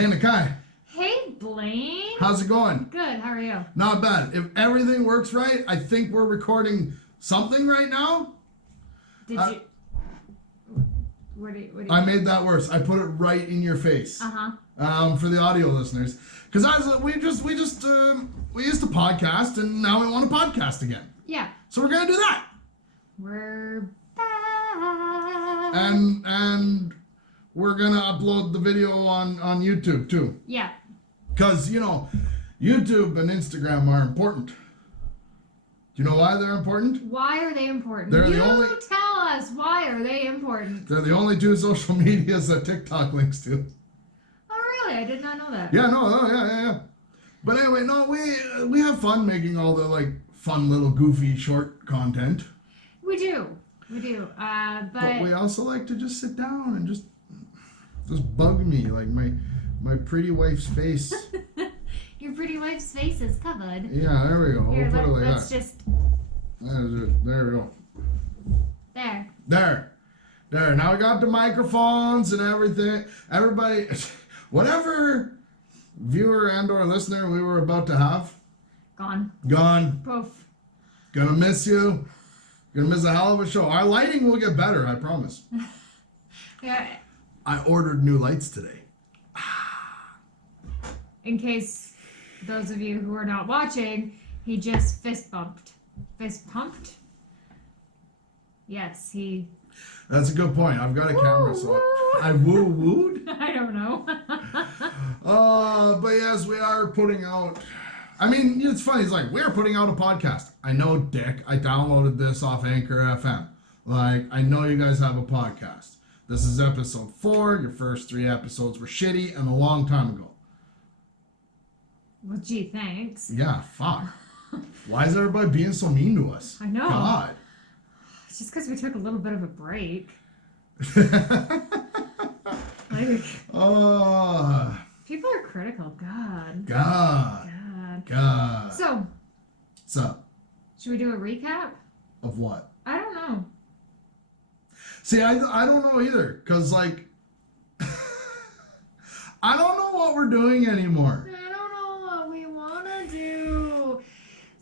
Hey, Nakai. Hey, Blain. How's it going? Good. How are you? Not bad. If everything works right, I think we're recording something right now. Did you? What do you? I made that worse. I put it right in your face. For the audio listeners, because we used to podcast, and now we want to podcast again. Yeah. So we're gonna do that. We're back. And we're gonna upload the video on YouTube too. Yeah. Because, YouTube and Instagram are important. Do you know why they're important? Why are they important? They're you the only... tell us, why are they important? They're the only two social medias that TikTok links to. Oh, really? I did not know that. Yeah, yeah. But anyway, no, we have fun making all the, fun little goofy short content. We do. But we also like to just sit down and just bug me, like my pretty wife's face. Your pretty wife's face is covered. Yeah, there we go. Here, we'll put it like let's that. just... There we go. There. There. Now we got the microphones and everything. Everybody, whatever viewer and or listener we were about to have. Gone. Poof. Gonna miss you. Gonna miss a hell of a show. Our lighting will get better, I promise. Yeah. I ordered new lights today. In case those of you who are not watching, he just fist pumped. Fist pumped? Yes, he... That's a good point. I've got a camera, so I woo-wooed? I don't know. But yes, we are putting out... I mean, it's funny. It's like, we're putting out a podcast. I know, Dick. I downloaded this off Anchor FM. I know you guys have a podcast. This is episode 4. Your first 3 episodes were shitty and a long time ago. Well, gee, thanks. Yeah, fuck. Why is everybody being so mean to us? I know. God. It's just because we took a little bit of a break. People are critical. God. So. Should we do a recap? Of what? I don't know. See, I don't know either, because, I don't know what we're doing anymore. I don't know what we want to do.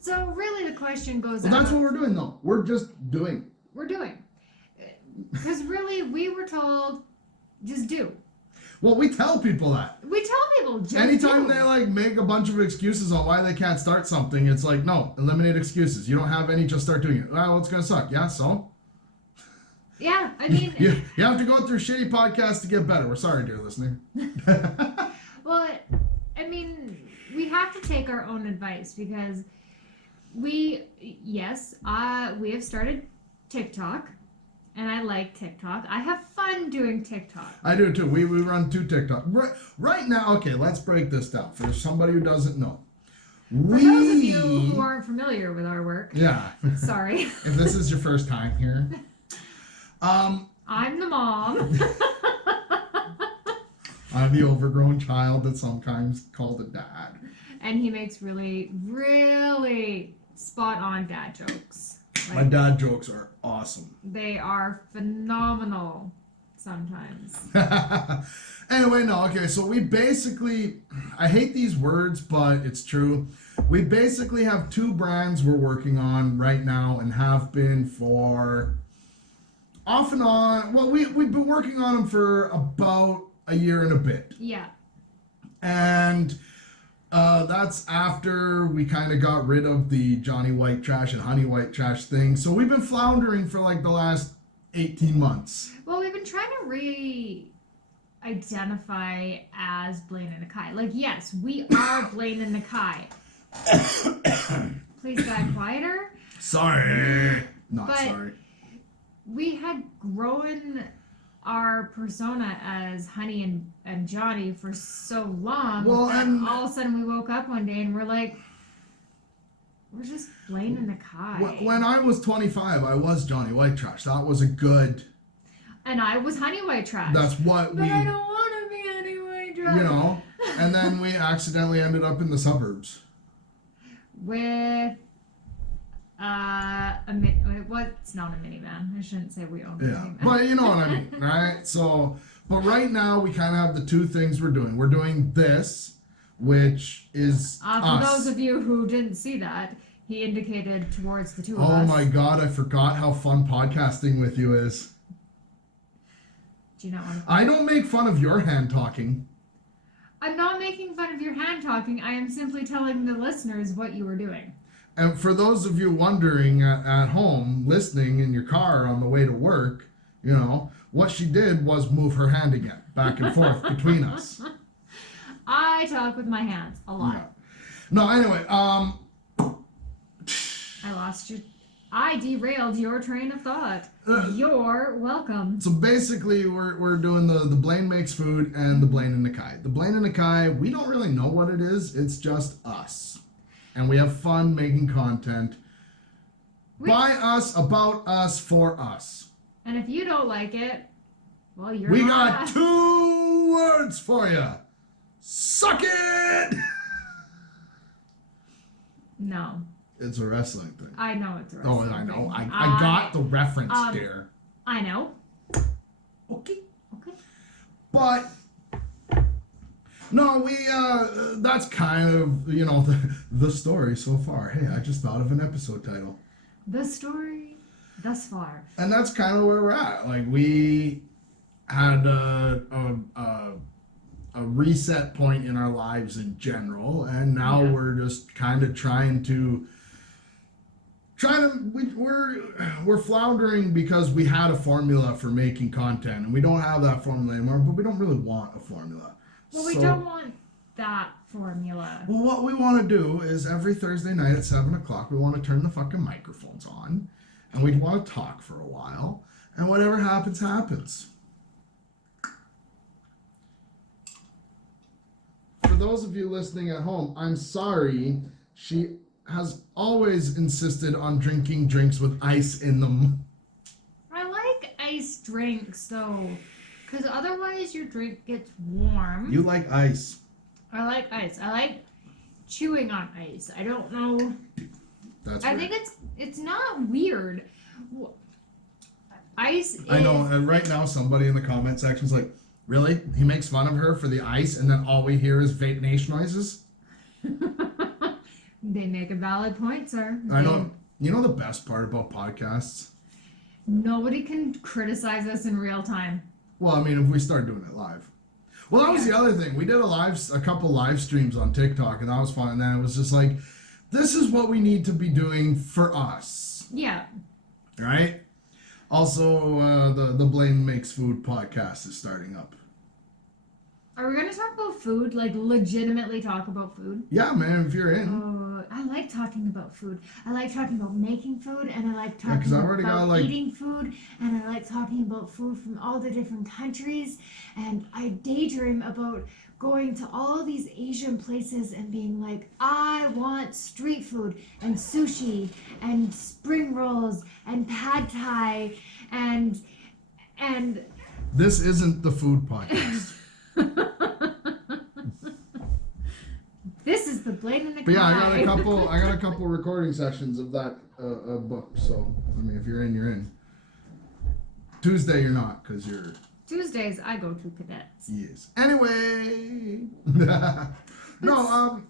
So, really, the question goes out. That's what we're doing, though. We're just doing. We're doing. Because, really, we were told, just do. Well, we tell people that. We tell people, just Anytime do. they, make a bunch of excuses on why they can't start something, it's like, no, eliminate excuses. You don't have any, just start doing it. Well, it's going to suck. Yeah, so? Yeah, I mean... you have to go through shitty podcasts to get better. We're sorry, dear listener. Well, I mean, we have to take our own advice because we have started TikTok, and I like TikTok. I have fun doing TikTok. I do, too. We run 2 TikTok. Right now, okay, let's break this down for somebody who doesn't know. For those of you who aren't familiar with our work. Yeah. Sorry. If this is your first time here. I'm the mom. I'm the overgrown child that's sometimes called a dad. And he makes really, really spot-on dad jokes. My dad jokes are awesome. They are phenomenal sometimes. Anyway, no, okay, so we basically, I hate these words, but it's true. We basically have 2 brands we're working on right now and have been for off and on. Well, we've been working on them for about a year and a bit. Yeah. And that's after we kind of got rid of the Johnny White Trash and Honey White Trash thing. So we've been floundering for the last 18 months. Well, we've been trying to re-identify as Blain and Nakai. Yes, we are Blain and Nakai. Please get quieter. Sorry. Not sorry. We had grown our persona as Honey and Johnny for so long that all of a sudden we woke up one day and we're like, we're just Blain and Nakai. When I was 25, I was Johnny White Trash. That was a good... And I was Honey White Trash. That's what But I don't want to be Honey White Trash. And then we accidentally ended up in the suburbs. With... it's not a minivan. I shouldn't say we own a minivan. But you know what I mean, right? So But right now, we kind of have the two things we're doing. We're doing this, which is For us. those of you who didn't see that, he indicated towards the two of Oh us. my god, I forgot how fun podcasting with you is. Do you not want to? I don't make fun of your hand talking. I'm not making fun of your hand talking. I am simply telling the listeners what you were doing. And for those of you wondering at home, listening in your car on the way to work, you know, what she did was move her hand again, back and forth between us. I talk with my hands a lot. Yeah. No, anyway, I lost you. I derailed your train of thought. You're welcome. so basically we're doing the Blain Makes Food and the Blain and Nakai. The Blain and Nakai, we don't really know what it is. It's just us. And we have fun making content by us, about us, for us. And if you don't like it, well, you're We not got us. 2 words for you. Suck it! No. It's a wrestling thing. I know it's a Oh, wrestling I know. thing. I got the reference there. I know. Okay. Okay. But no, we that's kind of, you know, the story so far. Hey, I just thought of an episode title. The story thus far. And that's kind of where we're at. Like, we had a reset point in our lives in general, and now we're just kind of we're floundering because we had a formula for making content, and we don't have that formula anymore, but we don't really want a formula. Well, we don't want that formula. Well, what we want to do is every Thursday night at 7 o'clock, we want to turn the fucking microphones on, and we'd want to talk for a while, and whatever happens, happens. For those of you listening at home, I'm sorry. She has always insisted on drinking drinks with ice in them. I like iced drinks, though, because otherwise your drink gets warm. You like ice. I like ice. I like chewing on ice. I don't know. That's I weird. think it's not weird. Ice is... I know, and right now somebody in the comment section is like, really? He makes fun of her for the ice, and then all we hear is vape nation noises? They make a valid point, sir. I know. You know the best part about podcasts? Nobody can criticize us in real time. Well, I mean, if we start doing it live. Well, that was the other thing. We did a couple live streams on TikTok, and that was fun. And then it was just like, this is what we need to be doing for us. Yeah. Right? Also, the Blain Makes Food podcast is starting up. Are we going to talk about food? Like, legitimately talk about food? Yeah, man, if you're in. Oh, I like talking about food. I like talking about making food, and I like 'cause talking I've already about got, like- eating food, and I like talking about food from all the different countries, and I daydream about going to all these Asian places and being like, I want street food and sushi and spring rolls and pad thai and This isn't the food podcast. This is the Blain and Nakai. But yeah, I got a couple recording sessions of that book. So I mean, if you're in, you're in. Tuesday you're not, because you're. Tuesdays I go to cadets. Yes. Anyway. No.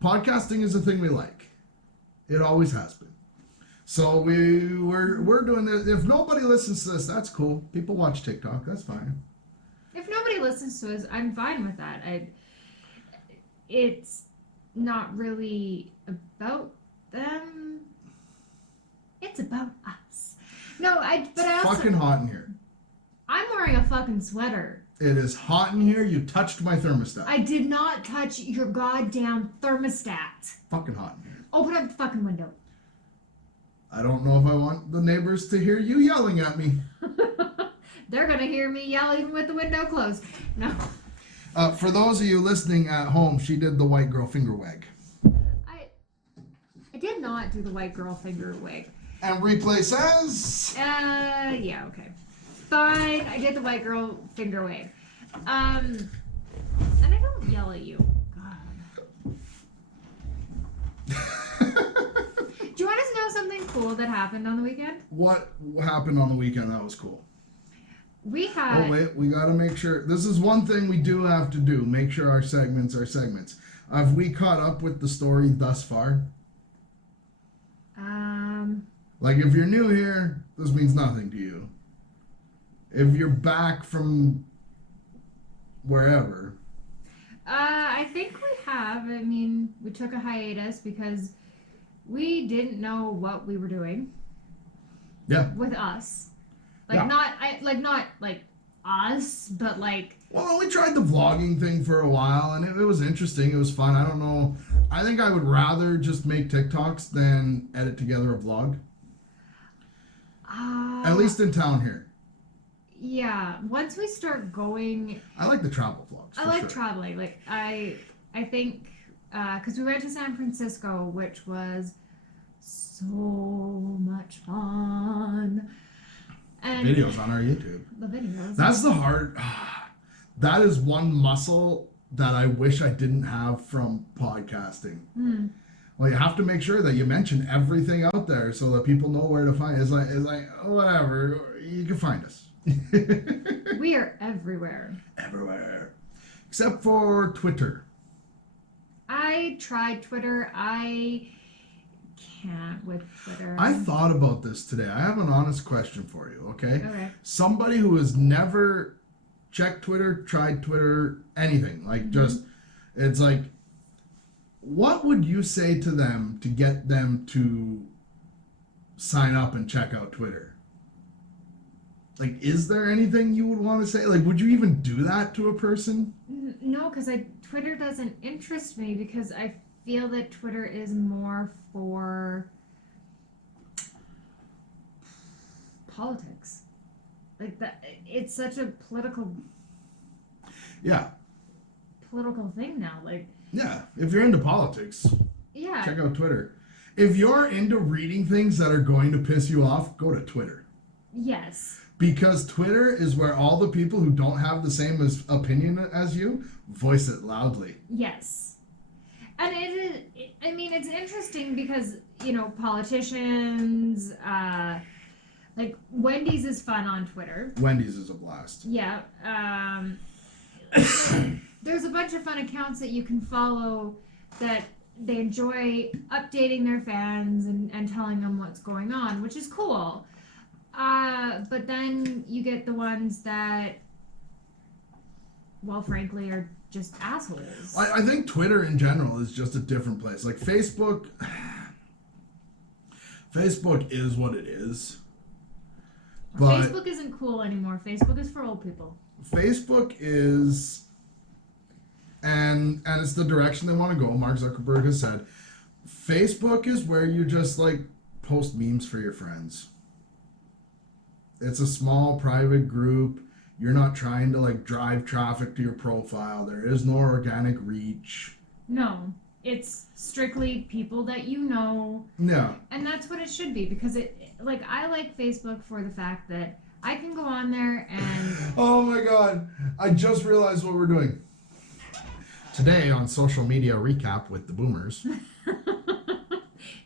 Podcasting is a thing we like. It always has been. So we're doing this. If nobody listens to this, that's cool. People watch TikTok. That's fine. If nobody listens to us, I'm fine with that. It's not really about them. It's about us. No, but I also Fucking hot in here. I'm wearing a fucking sweater. It is hot in here. You touched my thermostat. I did not touch your goddamn thermostat. Fucking hot in here. Open up the fucking window. I don't know if I want the neighbors to hear you yelling at me. They're gonna hear me yell even with the window closed. No. For those of you listening at home, she did the white girl finger wag. I did not do the white girl finger wig. And replay says... Yeah, okay. Fine, I did the white girl finger wave. And I don't yell at you. God. Do you want to know something cool that happened on the weekend? What happened on the weekend that was cool? We had. Oh wait, we gotta make sure. This is one thing we do have to do. Make sure our segments are segments. Have we caught up with the story thus far? Like if you're new here, this means nothing to you. If you're back from wherever. I think we have. I mean, we took a hiatus because we didn't know what we were doing. Yeah. With us. Yeah. Not us, but Well, we tried the vlogging thing for a while, and it was interesting. It was fun. I don't know. I think I would rather just make TikToks than edit together a vlog. At least in town here. Yeah. Once we start going... I like the travel vlogs. I like traveling. I think... Because we went to San Francisco, which was so much fun. And videos on our YouTube. The videos. That's the hard... That is one muscle that I wish I didn't have from podcasting. Well, you have to make sure that you mention everything out there so that people know where to find it. It's like whatever, you can find us. We are everywhere. Everywhere. Except for Twitter. I tried Twitter. I can't with Twitter. I thought about this today. I have an honest question for you, okay? Okay. Somebody who has never checked Twitter, tried Twitter, anything. Just, it's like, what would you say to them to get them to sign up and check out Twitter? Is there anything you would want to say? Would you even do that to a person? No, because Twitter doesn't interest me because I feel that Twitter is more for politics. That, it's such a political thing now. Yeah, if you're into politics, yeah, check out Twitter. If you're into reading things that are going to piss you off, go to Twitter. Yes. Because Twitter is where all the people who don't have the same opinion as you voice it loudly. Yes. And it's interesting because, politicians, Wendy's is fun on Twitter. Wendy's is a blast. Yeah. There's a bunch of fun accounts that you can follow that they enjoy updating their fans and telling them what's going on, which is cool. But then you get the ones that, well, frankly, are just assholes. I think Twitter in general is just a different place. Facebook is what it is. But Facebook isn't cool anymore. Facebook is for old people. Facebook is, and it's the direction they want to go. Mark Zuckerberg has said, Facebook is where you just post memes for your friends. It's a small private group. You're not trying to drive traffic to your profile. There is no organic reach. No, it's strictly people that you know. Yeah. And that's what it should be because I like Facebook for the fact that I can go on there and... Oh my God. I just realized what we're doing. Today on Social Media Recap with the Boomers.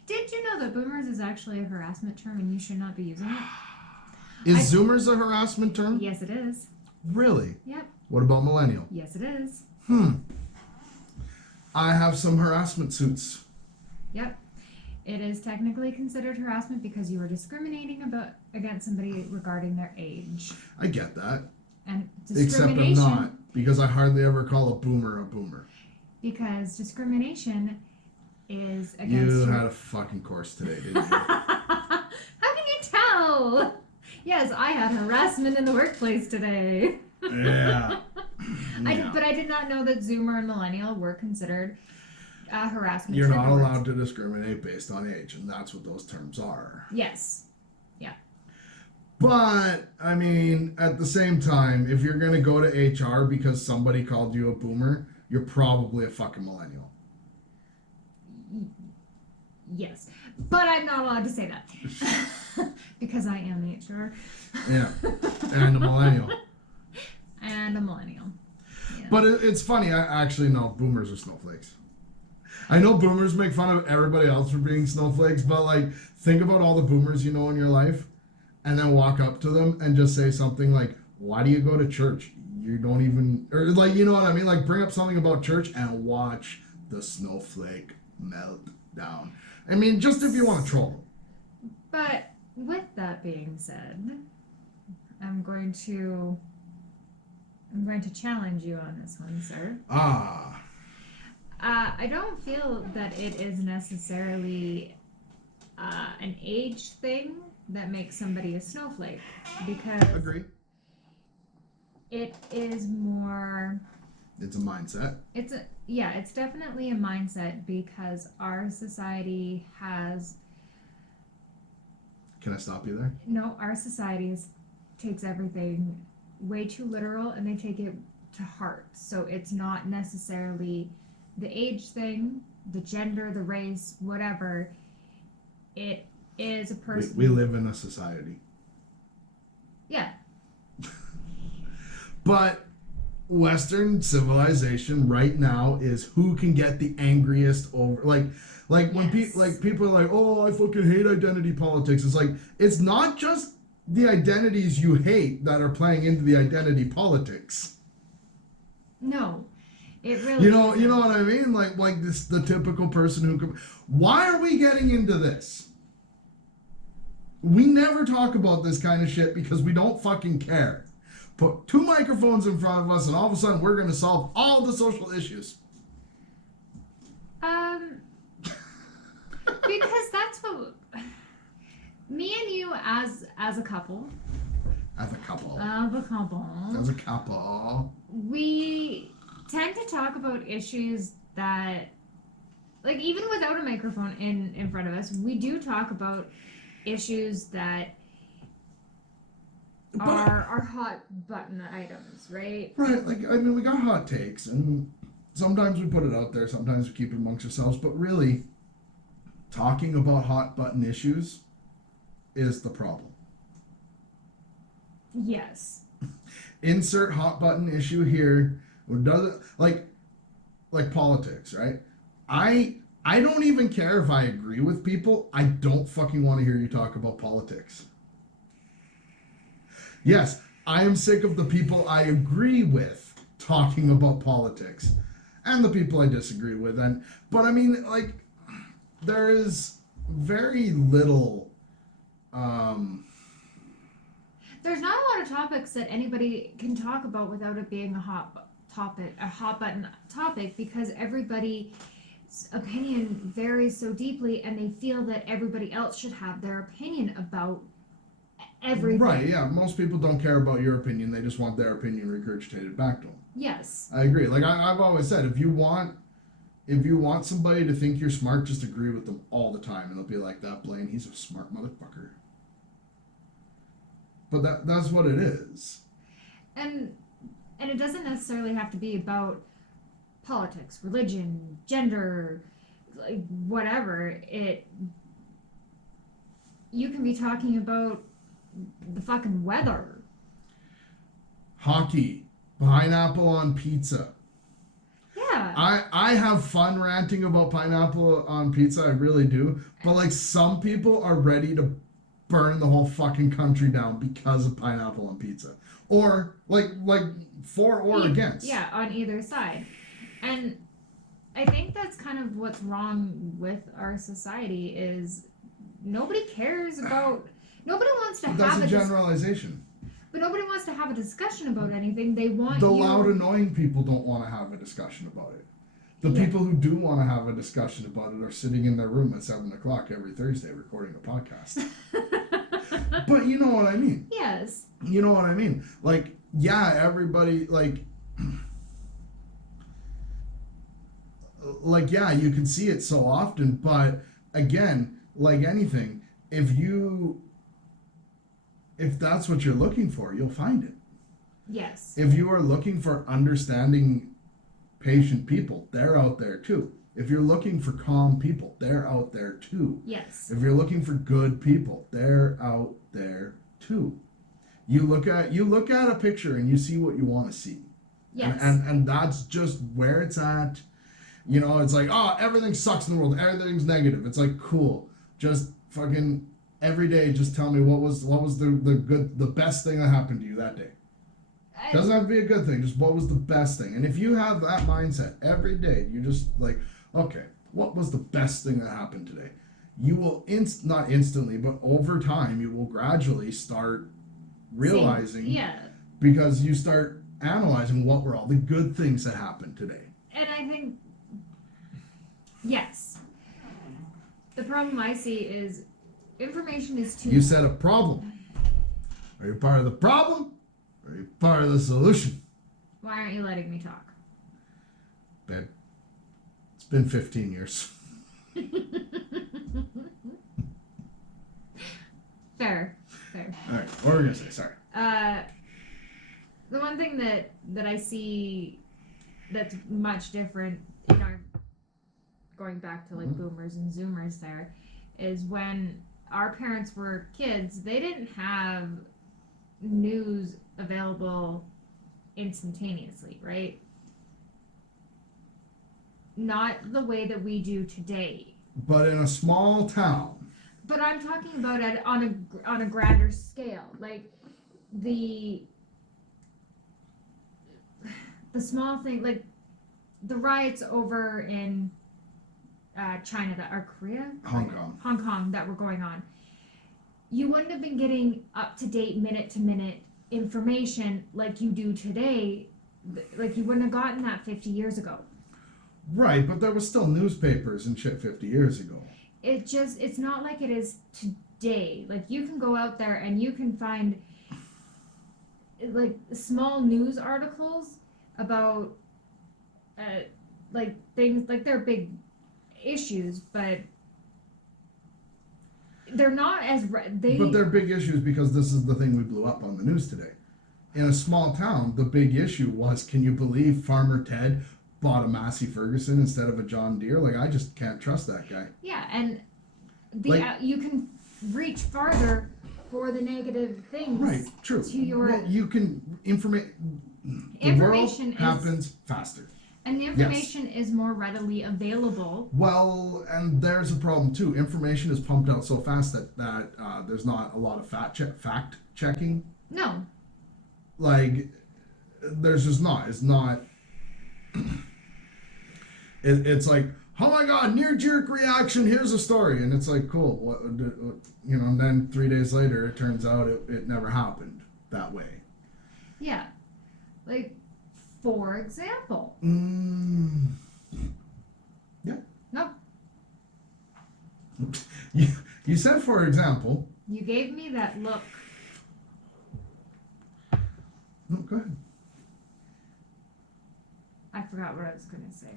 Did you know that boomers is actually a harassment term and you should not be using it? Is Zoomers a harassment term? Yes, it is. Really? Yep. What about millennial? Yes, it is. I have some harassment suits. Yep. It is technically considered harassment because you are discriminating against somebody regarding their age. I get that. And Except I'm not, because I hardly ever call a boomer. Because discrimination is against You had a fucking course today, didn't you? How can you tell? Yes, I had harassment in the workplace today. Yeah. But I did not know that Zoomer and Millennial were considered harassment. You're not allowed to discriminate based on age, and that's what those terms are. Yes. Yeah. But, at the same time, if you're going to go to HR because somebody called you a boomer, you're probably a fucking millennial. Yes. But I'm not allowed to say that. Because I am HR. Yeah. And a millennial. And a millennial. Yeah. But it's funny. I actually know boomers are snowflakes. I know boomers make fun of everybody else for being snowflakes, but think about all the boomers you know in your life and then walk up to them and just say something like, why do you go to church? You don't even, or like, you know what I mean? Like, bring up something about church and watch the snowflake melt down. I mean, just if you want to troll them. But with that being said, I'm going to challenge you on this one, sir. I don't feel that it is necessarily an age thing that makes somebody a snowflake, because Agree. it is more. It's a mindset. It's definitely a mindset, because our society has. Can I stop you there? No, our society takes everything way too literal, and they take it to heart. So it's not necessarily the age thing, the gender, the race, whatever. It is a person. We live in a society. Yeah. But Western civilization right now is who can get the angriest over. Like when people are like, oh, I fucking hate identity politics. It's like, it's not just the identities you hate that are playing into the identity politics. No, it really. You know what I mean? Like this, the typical person who could. Why are we getting into this? We never talk about this kind of shit because we don't fucking care. Put 2 microphones in front of us, and all of a sudden we're going to solve all the social issues. Because that's what me and you as a couple. As a couple. As a couple. We tend to talk about issues that, like, even without a microphone in front of us, we do talk about issues that are hot button items, right? Right, like, I mean, we got hot takes, and sometimes we put it out there, sometimes we keep it amongst ourselves, but really, talking about hot button issues is the problem. Yes. Insert hot button issue here. Doesn't like politics, right? I don't even care if I agree with people. I don't fucking want to hear you talk about politics. Yes, I am sick of the people I agree with talking about politics, and the people I disagree with. But I mean, like, there is very little. There's not a lot of topics that anybody can talk about without it being a hot button topic, because everybody's opinion varies so deeply, and they feel that everybody else should have their opinion about everything. Right, yeah. Most people don't care about your opinion. They just want their opinion regurgitated back to them. Yes. I agree. Like, I've always said, if you want somebody to think you're smart, just agree with them all the time, and they'll be like, that Blain, he's a smart motherfucker. But that's what it is. And it doesn't necessarily have to be about politics, religion, gender, like, whatever. You can be talking about the fucking weather. Hockey, pineapple on pizza. Yeah. I have fun ranting about pineapple on pizza, I really do. But, like, some people are ready to burn the whole fucking country down because of pineapple on pizza. Or, like for or against. Yeah, on either side. And I think that's kind of what's wrong with our society is nobody cares about... Nobody wants to have That's a generalization. But nobody wants to have a discussion about anything. They want The loud, annoying people don't want to have a discussion about it. The people who do want to have a discussion about it are sitting in their room at 7 o'clock every Thursday recording a podcast. But you know what I mean. Yes. You know what I mean. Like, yeah, everybody, yeah, you can see it so often, but again, like anything, if that's what you're looking for, you'll find it. Yes. If you are looking for understanding, patient people, they're out there too. If you're looking for calm people, they're out there too. Yes. If you're looking for good people, they're out there too. You look at a picture and you see what you want to see. Yes. And that's just where it's at. You know, it's like, oh, everything sucks in the world. Everything's negative. It's like, cool. Just fucking every day, just tell me what was the best thing that happened to you that day. Doesn't have to be a good thing. Just what was the best thing. And if you have that mindset every day, you just like, okay, what was the best thing that happened today? You will not instantly, but over time, you will gradually start realizing. Yeah. Because you start analyzing what were all the good things that happened today. And I think, yes. The problem I see is information is too. You said a problem. Are you part of the problem? Or are you part of the solution? Why aren't you letting me talk? Babe, it's been 15 years. Fair. All right, what were we going to say? Sorry. The one thing that I see that's much different in our going back to like boomers and zoomers there is when our parents were kids, they didn't have news available instantaneously, right? Not the way that we do today. But in a small town. But I'm talking about it on a grander scale, like the small thing, like the riots over in China or Korea, Hong Kong. Hong Kong that were going on. You wouldn't have been getting up to date, minute to minute information like you do today. Like you wouldn't have gotten that 50 years ago. Right, but there was still newspapers and shit 50 years ago. It's not like it is today. Like you can go out there and you can find like small news articles about like things, like they're big issues, but they're not as but they're big issues because this is the thing we blew up on the news today. In a small town, the big issue was, can you believe Farmer Ted bought a Massey Ferguson instead of a John Deere? Like, I just can't trust that guy. Yeah, and you can reach farther for the negative things. Right, true. To your you can information happens faster. And the information is more readily available. Well, and there's a problem too. Information is pumped out so fast that there's not a lot of fact checking. No. Like, there's just not. It's not. It's like, oh my god, knee-jerk reaction. Here's a story, and it's like, cool. What, and then 3 days later, it turns out it never happened that way. Yeah, like. For example. Yeah. No. You said, for example. You gave me that look. No, go ahead. I forgot what I was going to say.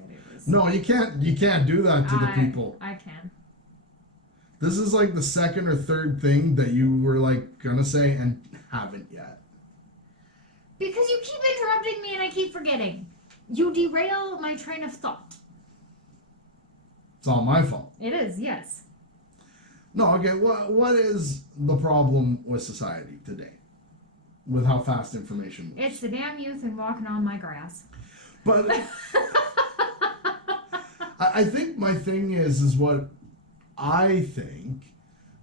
No, you can't do that to the people. I can. This is like the second or third thing that you were like going to say and haven't yet. Because you keep interrupting me and I keep forgetting. You derail my train of thought. It's all my fault. It is, yes. No, okay, what is the problem with society today? With how fast information moves? It's the damn youth and walking on my grass. But I think my thing is what I think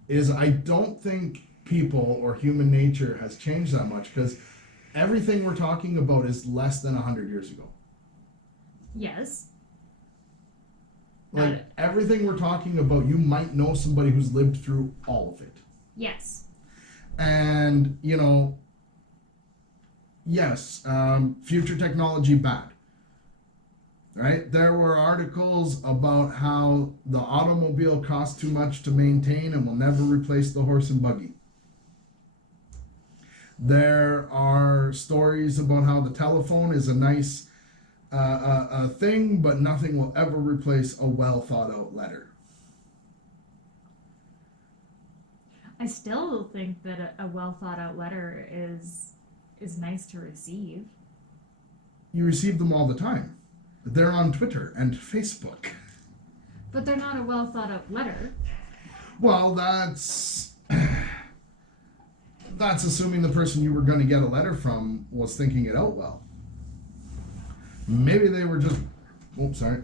is I don't think people or human nature has changed that much, because everything we're talking about is less than 100 years ago. Yes. Like, everything we're talking about, you might know somebody who's lived through all of it. Yes. And, yes, future technology bad. Right? There were articles about how the automobile costs too much to maintain and will never replace the horse and buggy. There are stories about how the telephone is a nice thing, but nothing will ever replace a well thought out letter. I still think that a well thought out letter is nice to receive. You receive them all the time. They're on Twitter and Facebook. But they're not a well thought out letter. Well, that's assuming the person you were going to get a letter from was thinking it out well. Maybe they were just,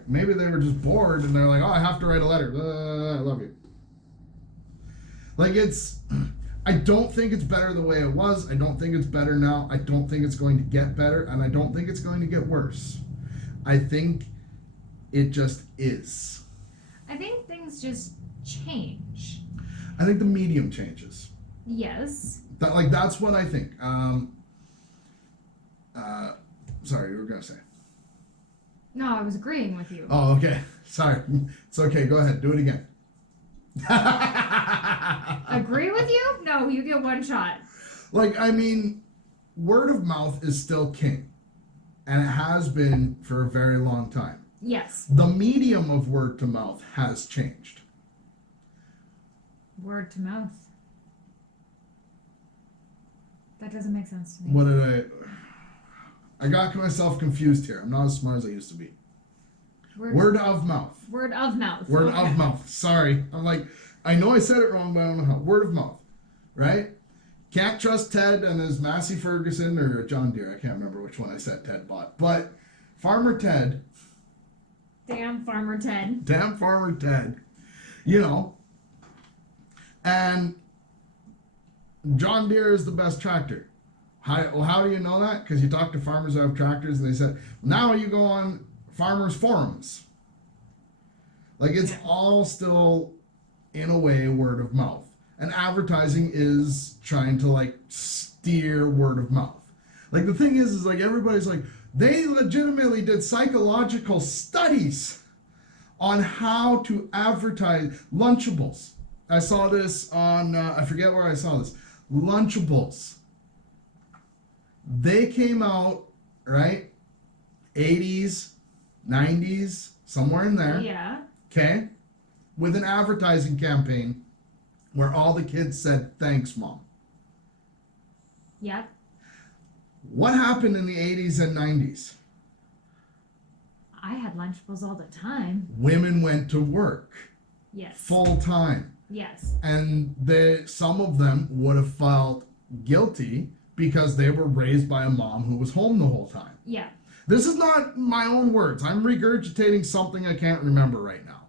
maybe they were just bored and they're like, oh, I have to write a letter. I love you. Like, I don't think it's better the way it was. I don't think it's better now. I don't think it's going to get better, and I don't think it's going to get worse. I think it just is. I think things just change. I think the medium changes. Yes. That's what I think. Sorry, you were gonna say. No, I was agreeing with you. Oh, okay. Sorry. It's okay. Go ahead. Do it again. Agree with you? No, you get one shot. I mean, word of mouth is still king, and it has been for a very long time. Yes. The medium of word to mouth has changed. Word to mouth. That doesn't make sense to me. What did I got myself confused here. I'm not as smart as I used to be. Word of mouth. Word of mouth. Word okay. of mouth. Sorry. I know I said it wrong, but I don't know how. Word of mouth. Right? Can't trust Ted and his Massey Ferguson or John Deere. I can't remember which one I said Ted bought. But Farmer Ted. Damn Farmer Ted. Damn Farmer Ted. You know. And John Deere is the best tractor. How do you know that? Because you talk to farmers who have tractors and they said, now you go on farmers' forums. It's all still, in a way, word of mouth. And advertising is trying to, steer word of mouth. The thing is everybody's they legitimately did psychological studies on how to advertise Lunchables. I saw this on, I forget where I saw this. Lunchables. They came out, right? 80s, 90s, somewhere in there. Yeah. Okay? With an advertising campaign where all the kids said, thanks, Mom. Yep. What happened in the 80s and 90s? I had Lunchables all the time. Women went to work. Yes. Full time. Yes. And some of them would have felt guilty because they were raised by a mom who was home the whole time. Yeah. This is not my own words. I'm regurgitating something I can't remember right now.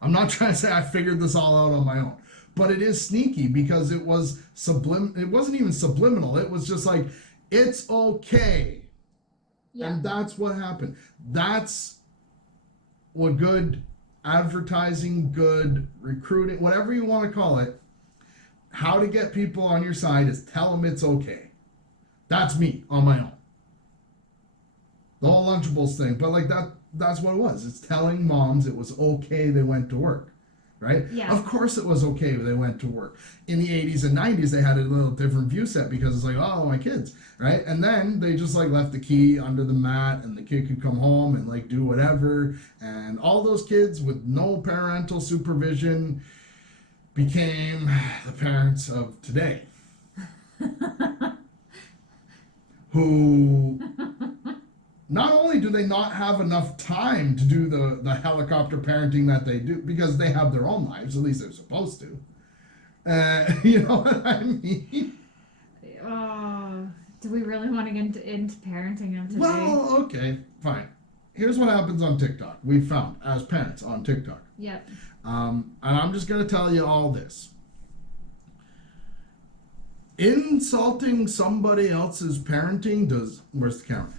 I'm not trying to say I figured this all out on my own. But it is sneaky because it was it wasn't even subliminal. It was just it's okay. Yeah. And that's what happened. That's what good advertising, good recruiting, whatever you want to call it, how to get people on your side is tell them it's okay. That's me on my own. The whole Lunchables thing. But that's what it was. It's telling moms it was okay they went to work. Right? Yeah. Of course it was okay they went to work. In the 80s and 90s, they had a little different view set because it's oh, my kids. Right? And then they just left the key under the mat and the kid could come home and do whatever. And all those kids with no parental supervision became the parents of today. Who not only do they not have enough time to do the helicopter parenting that they do, because they have their own lives, at least they're supposed to. You know what I mean? Oh, do we really want to get into parenting of today? Well, okay, fine. Here's what happens on TikTok. We found as parents on TikTok. Yep. And I'm just going to tell you all this. Insulting somebody else's parenting where's the camera?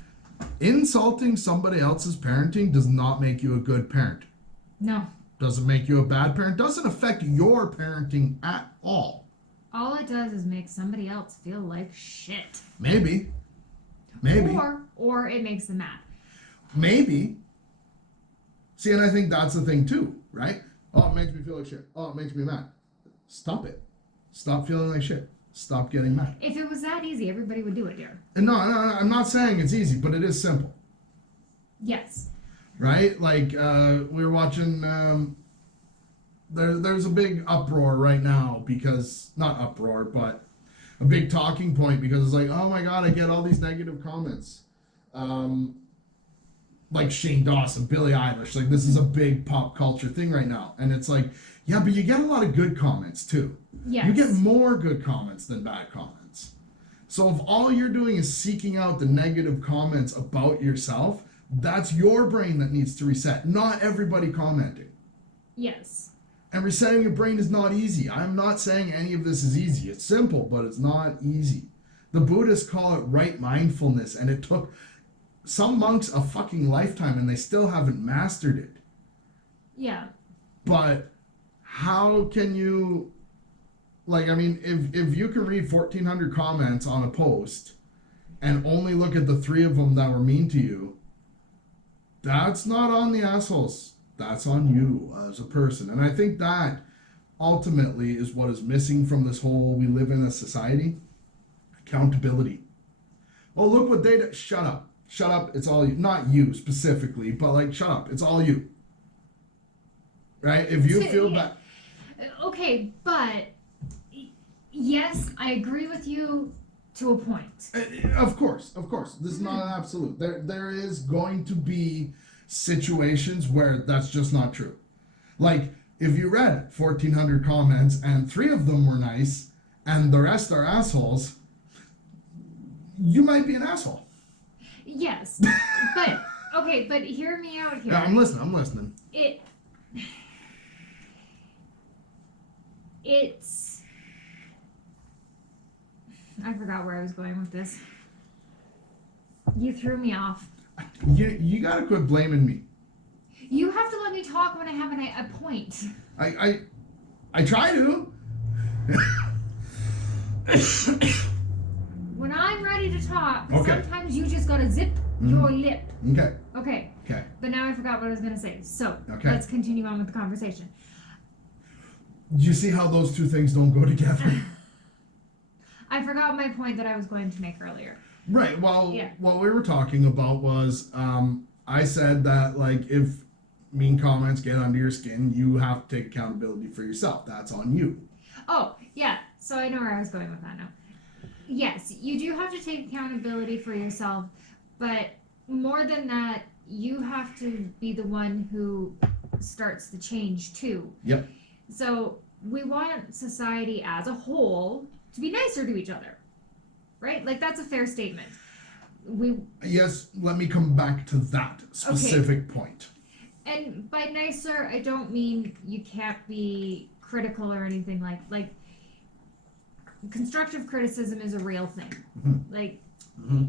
Insulting somebody else's parenting does not make you a good parent. No. Doesn't make you a bad parent. Doesn't affect your parenting at all. All it does is make somebody else feel like shit. Maybe. Or it makes them mad. Maybe. See, and I think that's the thing too, right? Oh, it makes me feel like shit. Oh, it makes me mad. Stop it. Stop feeling like shit. Stop getting mad. If it was that easy, everybody would do it, dear. And no, I'm not saying it's easy, but it is simple. Yes. Right? We were watching, there's a big uproar right now because, not uproar, but a big talking point because it's oh my God, I get all these negative comments. Shane Dawson, Billie Eilish, this is a big pop culture thing right now. And it's yeah, but you get a lot of good comments too. Yes. You get more good comments than bad comments. So if all you're doing is seeking out the negative comments about yourself, that's your brain that needs to reset, not everybody commenting. Yes. And resetting your brain is not easy. I'm not saying any of this is easy. It's simple, but it's not easy. The Buddhists call it right mindfulness, and it took some monks a fucking lifetime, and they still haven't mastered it. Yeah. But how can you, like, I mean, if you can read 1,400 comments on a post and only look at the 3 of them that were mean to you, that's not on the assholes. That's on you as a person. And I think that ultimately is what is missing from this whole we live in a society. Accountability. Oh, look what they did. Shut up. Shut up. It's all you. Not you specifically, but like, shut up. It's all you. Right? If you feel bad. Okay, but yes, I agree with you to a point. Of course. This is not an absolute. There is going to be situations where that's just not true. Like, if you read 1,400 comments and 3 of them were nice and the rest are assholes, you might be an asshole. Yes, but okay, but hear me out here. Yeah, I'm listening. It's I forgot where I was going with this. You threw me off. You gotta quit blaming me. You have to let me talk when I have a point. I try to. When I'm ready to talk, Okay. sometimes you just gotta zip your lip. Okay. Okay. But now I forgot what I was gonna say. So Okay. let's continue on with the conversation. Do you see how those 2 things don't go together? I forgot my point that I was going to make earlier. Right. Well, Yeah. what we were talking about was I said that, like, if mean comments get under your skin, you have to take accountability for yourself. That's on you. Oh, yeah. So I know where I was going with that now. Yes, you do have to take accountability for yourself, but more than that, you have to be the one who starts the change too. Yep. So we want society as a whole to be nicer to each other, right? Like, that's a fair statement. Yes, let me come back to that specific point. And by nicer, I don't mean you can't be critical or anything like constructive criticism is a real thing. Mm-hmm. Like,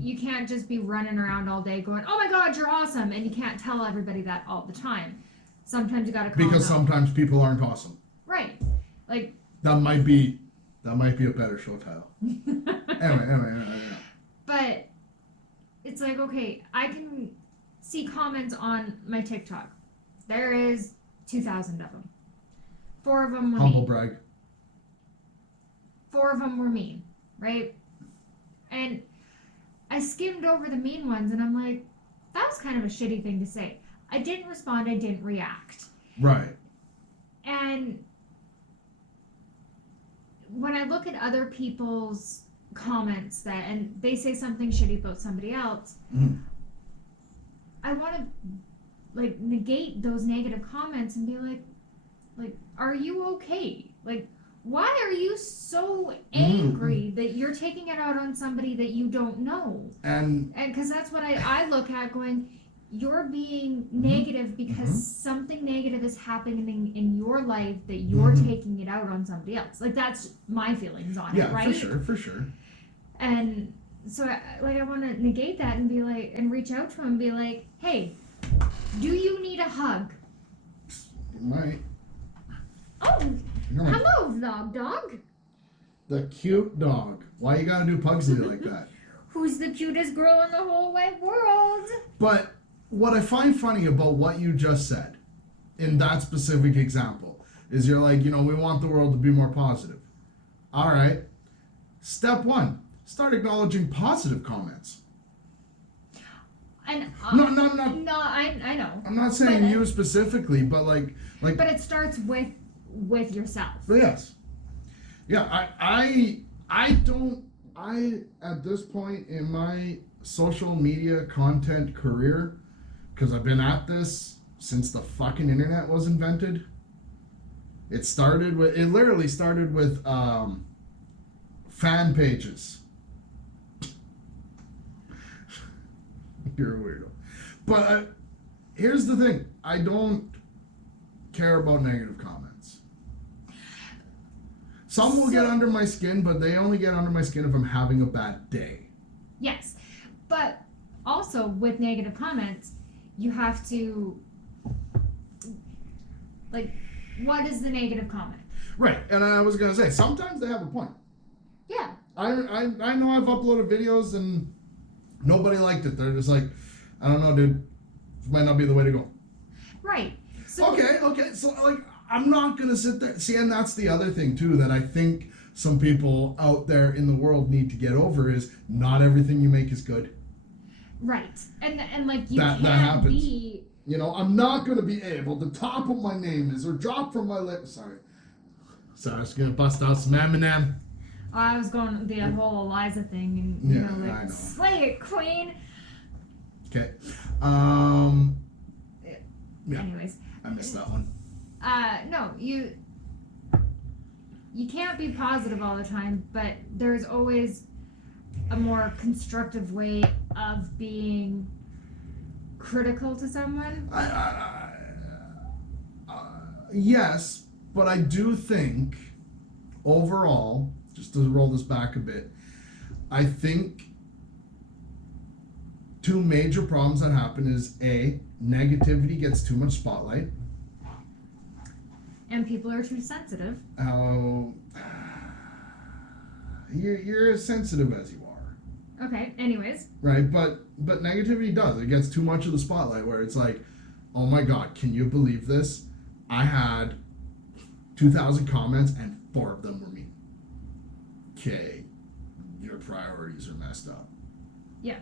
you can't just be running around all day going, "Oh my God, you're awesome," and you can't tell everybody that all the time. Sometimes you gotta calm Because down. sometimes people aren't awesome. Right. Like, That might be a better show title. Anyway. but it's like, okay, I can see comments on my TikTok. There is 2,000 of them. 4 of them were Humble mean. brag. 4 of them were mean, right? And I skimmed over the mean ones, and I'm like, that was kind of a shitty thing to say. I didn't respond. I didn't react. Right. And when I look at other people's comments and they say something shitty about somebody else, I want to like negate those negative comments and be like, are you okay? Like, why are you so angry that you're taking it out on somebody that you don't know? And because that's what I look at going, you're being negative because something negative is happening in your life that you're taking it out on somebody else. Like, that's my feelings on it, right? Yeah, for sure. And so, I want to negate that and be like, and reach out to him and be like, hey, do you need a hug? You might. Oh, hello, vlog dog. The cute dog. Why you gotta do Pugsley like that? Who's the cutest girl in the whole wide world? But what I find funny about what you just said, in that specific example, is you're like, we want the world to be more positive. All right. Step 1, start acknowledging positive comments. And No, I know. I'm not saying you specifically, but like. But it starts with yourself. Yes. Yeah. I at this point in my social media content career, because I've been at this since the fucking internet was invented. It literally started with fan pages. You're a weirdo. But here's the thing. I don't care about negative comments. Some will get under my skin, but they only get under my skin if I'm having a bad day. Yes. But also with negative comments, you have to, like, what is the negative comment? Right, and I was going to say, sometimes they have a point. Yeah. I know I've uploaded videos and nobody liked it. They're just like, I don't know, dude. This might not be the way to go. Right. So, Okay. So, like, I'm not going to sit there. See, and that's the other thing, too, that I think some people out there in the world need to get over is not everything you make is good. Right. And like, you that can't happens. be... You know, I'm not going to be able, the top of my name is, or drop from my lips. Sorry, I was going to bust out some Eminem. Oh, I was going the whole Eliza thing, and, you know, like, I know. slay it, queen. Okay. Yeah. Anyways. I missed that one. No, you can't be positive all the time, but there's always a more constructive way of being critical to someone. Yes, but I do think overall, just to roll this back a bit, I think two major problems that happen is A, negativity gets too much spotlight. And people are too sensitive. You're as sensitive as you are. Okay, anyways. Right, but negativity does. It gets too much of the spotlight where it's like, oh my God, can you believe this? I had 2,000 comments and 4 of them were me. Okay, your priorities are messed up. Yeah.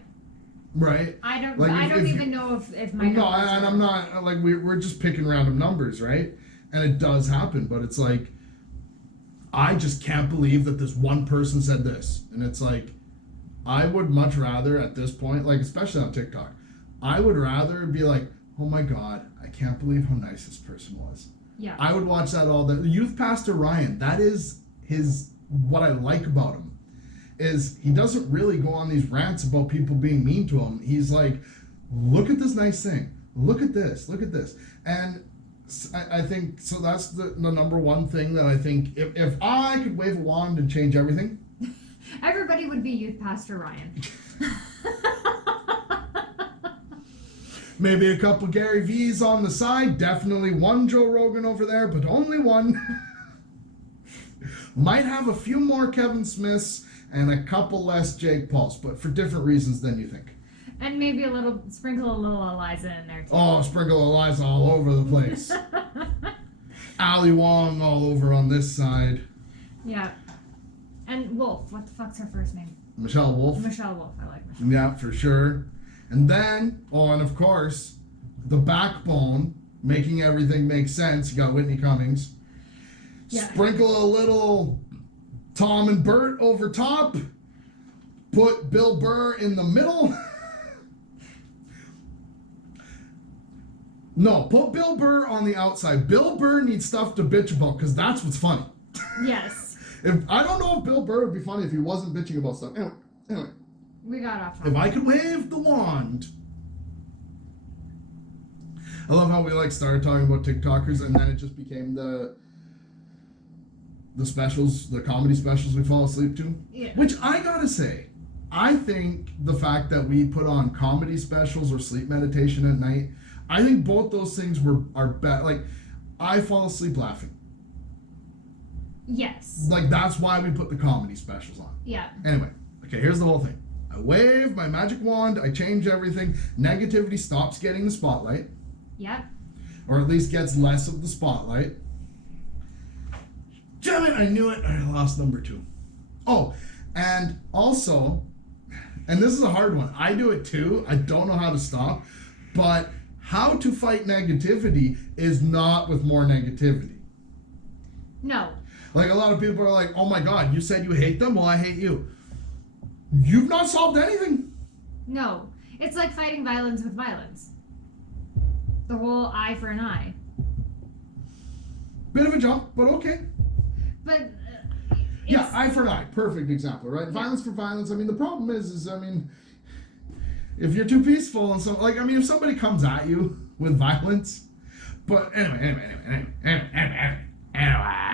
Right? I don't Like even know if my no, numbers and are... I'm not, like, we're just picking random numbers, right? And it does happen, but it's like, I just can't believe that this one person said this. And it's like, I would much rather at this point, like, especially on TikTok, I would rather be like, oh my God, I can't believe how nice this person was. Yeah. I would watch that all the Youth Pastor Ryan, that is what I like about him, is he doesn't really go on these rants about people being mean to him. He's like, look at this nice thing. Look at this. And I think, so that's the number one thing that I think, if I could wave a wand and change everything. Everybody would be Youth Pastor Ryan. Maybe a couple Gary V's on the side. Definitely one Joe Rogan over there, but only one. Might have a few more Kevin Smiths and a couple less Jake Pauls, but for different reasons than you think. And maybe sprinkle a little Eliza in there too. Oh, sprinkle Eliza all over the place. Ali Wong all over on this side. Yeah. And Wolf. What the fuck's her first name? Michelle Wolf. Michelle Wolf. I like Michelle. Yeah, for sure. And then, and of course, the backbone, making everything make sense. You got Whitney Cummings. Yeah. Sprinkle a little Tom and Bert over top. Put Bill Burr in the middle. No, put Bill Burr on the outside. Bill Burr needs stuff to bitch about because that's what's funny. Yes. I don't know if Bill Burr would be funny if he wasn't bitching about stuff. Anyway. We got off topic. If I could wave the wand. I love how we started talking about TikTokers and then it just became the specials, the comedy specials we fall asleep to. Yeah. Which I gotta say, I think the fact that we put on comedy specials or sleep meditation at night, I think both those things are bad. Like, I fall asleep laughing. Yes. Like, that's why we put the comedy specials on. Yeah. Anyway, okay, here's the whole thing. I wave my magic wand, I change everything. Negativity stops getting the spotlight. Yeah. Or at least gets less of the spotlight. Damn it, I knew it. I lost number 2. Oh, and also, and this is a hard one. I do it too. I don't know how to stop. But how to fight negativity is not with more negativity. No. Like, a lot of people are like, oh my God, you said you hate them? Well, I hate you. You've not solved anything. No. It's like fighting violence with violence. The whole eye for an eye. Bit of a jump, but okay. But yeah, eye for an eye. Perfect example, right? Yeah. Violence for violence. I mean, the problem is if you're too peaceful and so, if somebody comes at you with violence, but anyway.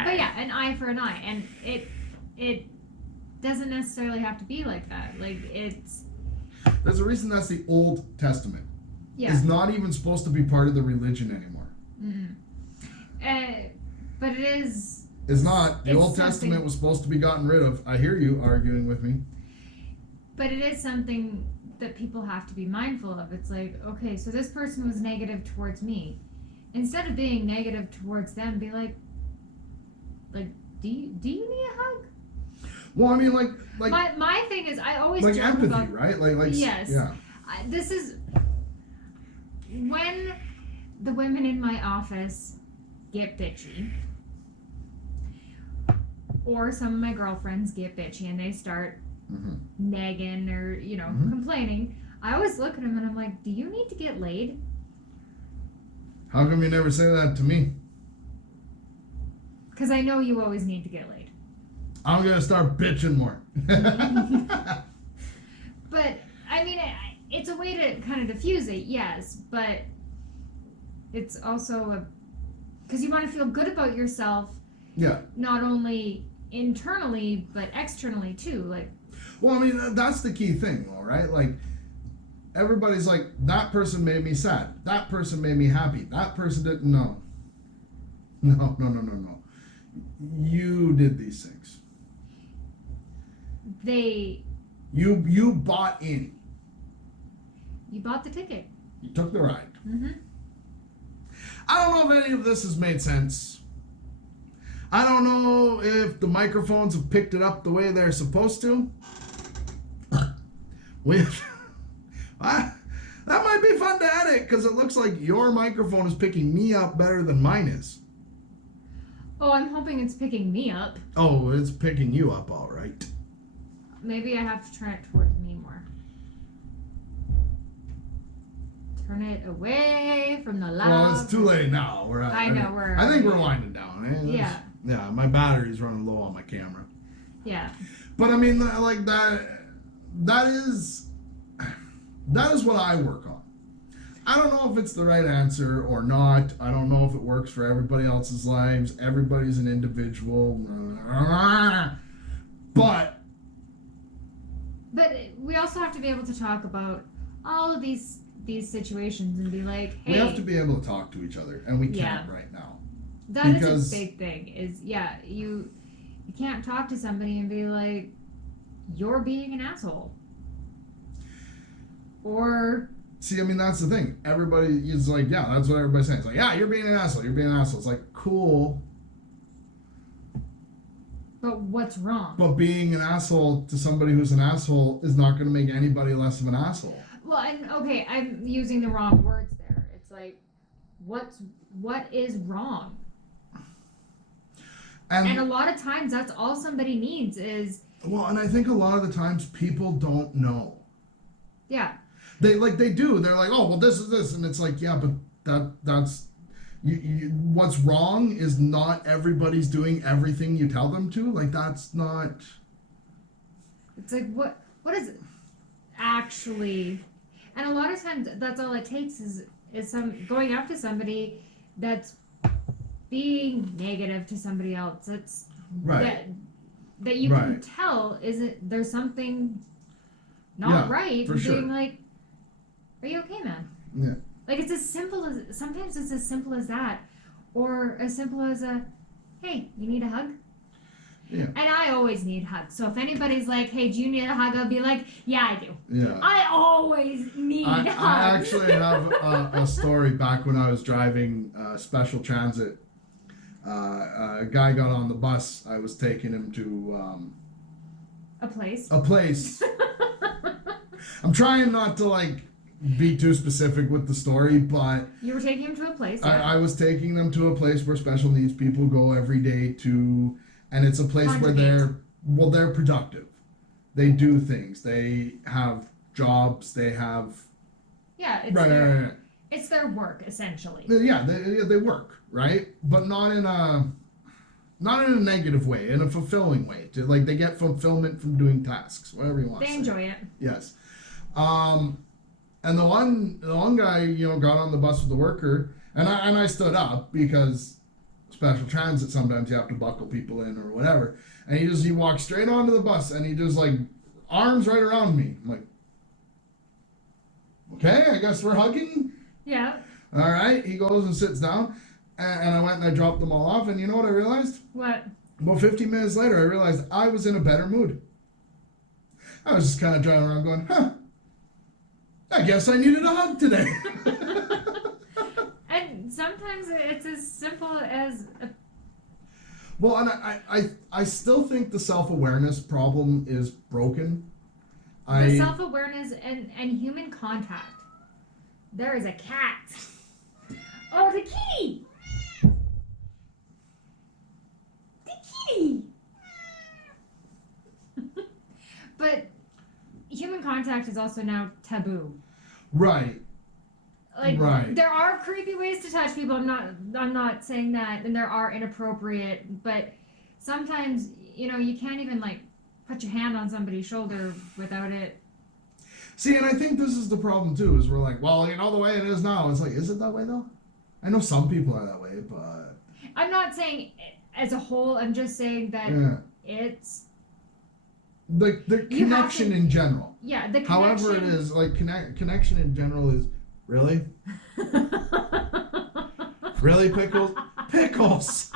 But yeah, an eye for an eye, and it doesn't necessarily have to be like that. Like it's There's a reason that's the Old Testament. yeah. It's not even supposed to be part of the religion anymore. But it is. It's not. The It's Old something- Testament was supposed to be gotten rid of. I hear you arguing with me. But it is something that people have to be mindful of. It's like, okay, so this person was negative towards me. Instead of being negative towards them, be like, do you need a hug? Well, I mean, like My thing is, I always like joke empathy, about right? Like yes. yeah. This is when the women in my office get bitchy, or some of my girlfriends get bitchy and they start nagging or complaining. I always look at them and I'm like, do you need to get laid? How come you never say that to me? Because I know you always need to get laid. I'm gonna start bitching more. But I mean, it's a way to kind of diffuse it, yes, but it's also because you want to feel good about yourself. Yeah. Not only internally but externally too. Like. Well, I mean, that's the key thing, though, right? Like, everybody's like, that person made me sad. That person made me happy. That person didn't. No. No. You did these things. You bought in. You bought the ticket. You took the ride. Mm-hmm. I don't know if any of this has made sense. I don't know if the microphones have picked it up the way they're supposed to. That might be fun to edit because it looks like your microphone is picking me up better than mine is. Oh, I'm hoping it's picking me up. Oh, it's picking you up all right. Maybe I have to turn it towards me more. Turn it away from the loud. Well, it's too late now. I think we're winding down. Eh? Yeah. Yeah, my battery's running low on my camera. Yeah. But I mean, like that is what I work on. I don't know if it's the right answer or not. I don't know if it works for everybody else's lives. Everybody's an individual. But we also have to be able to talk about all of these situations and be like, hey. we have to be able to talk to each other, and we can't right now. That is a big thing. You can't talk to somebody and be like, you're being an asshole. Or see, I mean, that's the thing. Everybody is like, yeah, that's what everybody's saying. It's like, yeah, you're being an asshole. You're being an asshole. It's like, cool. But what's wrong? But being an asshole to somebody who's an asshole is not going to make anybody less of an asshole. Well, and okay, I'm using the wrong words there. It's like, what is wrong? And a lot of times, that's all somebody needs is. Well, and I think a lot of the times people don't know. Yeah. They do. They're like, oh, well, this is this, and it's like, yeah, but that's what's wrong is not everybody's doing everything you tell them to. Like, that's not. It's like what is it actually? And a lot of times, that's all it takes is some going up to somebody that's being negative to somebody else. That's right. That you can tell there's something not right. For sure. Being like, are you okay, man? Yeah. Like it's as simple as sometimes it's as simple as that, or as simple as hey, you need a hug? Yeah. And I always need hugs. So if anybody's like, hey, do you need a hug? I'll be like, yeah, I do. Yeah. I always need hugs. I actually have a story back when I was driving special transit. A guy got on the bus. I was taking him to a place. I'm trying not to be too specific with the story, but you were taking him to a place. I was taking them to a place where special needs people go every day to, and it's a place where they're productive. They do things. They have jobs. They have. Yeah, it's their work essentially. Yeah, they work, right? But not in a negative way, in a fulfilling way. They get fulfillment from doing tasks, whatever you want. They enjoy it. Yes. And the one guy, got on the bus with the worker, and I stood up because special transit, sometimes you have to buckle people in or whatever. And he walks straight onto the bus and he just like arms right around me. I'm like, okay, I guess we're hugging. Yeah. All right. He goes and sits down, and I went and I dropped them all off. And you know what I realized? What? About 15 minutes later, I realized I was in a better mood. I was just kind of driving around going, huh, I guess I needed a hug today. And sometimes it's as simple as Well, and I still think the self-awareness problem is broken. the self-awareness and human contact. There is a cat. Oh, the kitty! The kitty! But human contact is also now taboo. Right. Like, Right. there are creepy ways to touch people. I'm not saying that, and there are inappropriate, but sometimes, you know, you can't even like put your hand on somebody's shoulder without it. See, and I think this is the problem too, is we're like, well, you know, the way it is now. It's like, is it that way though? I know some people are that way, but I'm not saying as a whole. I'm just saying that yeah. it's The You have connection to- in general. yeah. The However it is, like connection in general is really, really pickles, pickles.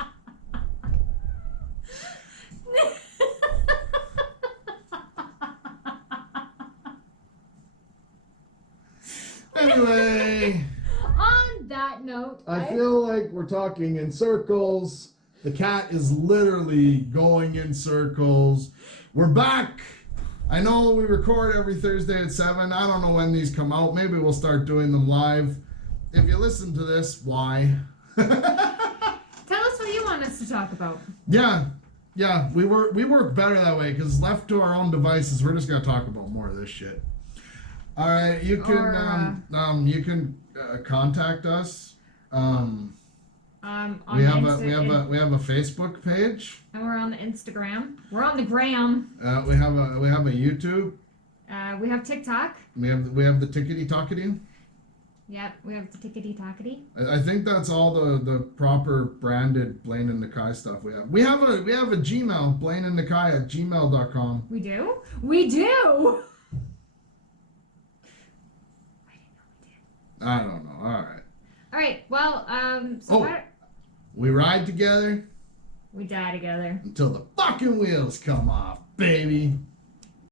Anyway, On that note, I feel like we're talking in circles. The cat is literally going in circles. We're back. I know we record every Thursday at 7. I don't know when these come out. Maybe we'll start doing them live. If you listen to this, why? tell us what you want us to talk about. Yeah, we work better that way because left to our own devices, we're just gonna talk about more of this shit. All right, you can contact us. On We have Insta- a Facebook page. and we're on the Instagram. We're on the gram. We have a YouTube. We have TikTok. We have the tickety talkety. Yep, we have the tickety tockety. I think that's all the proper branded Blain and Nakai stuff we have. We have a Gmail, blainandnakai@gmail.com. We do? We do! I don't know. All right. Alright, well, Oh. what? We ride together We die together. until the fucking wheels come off, baby.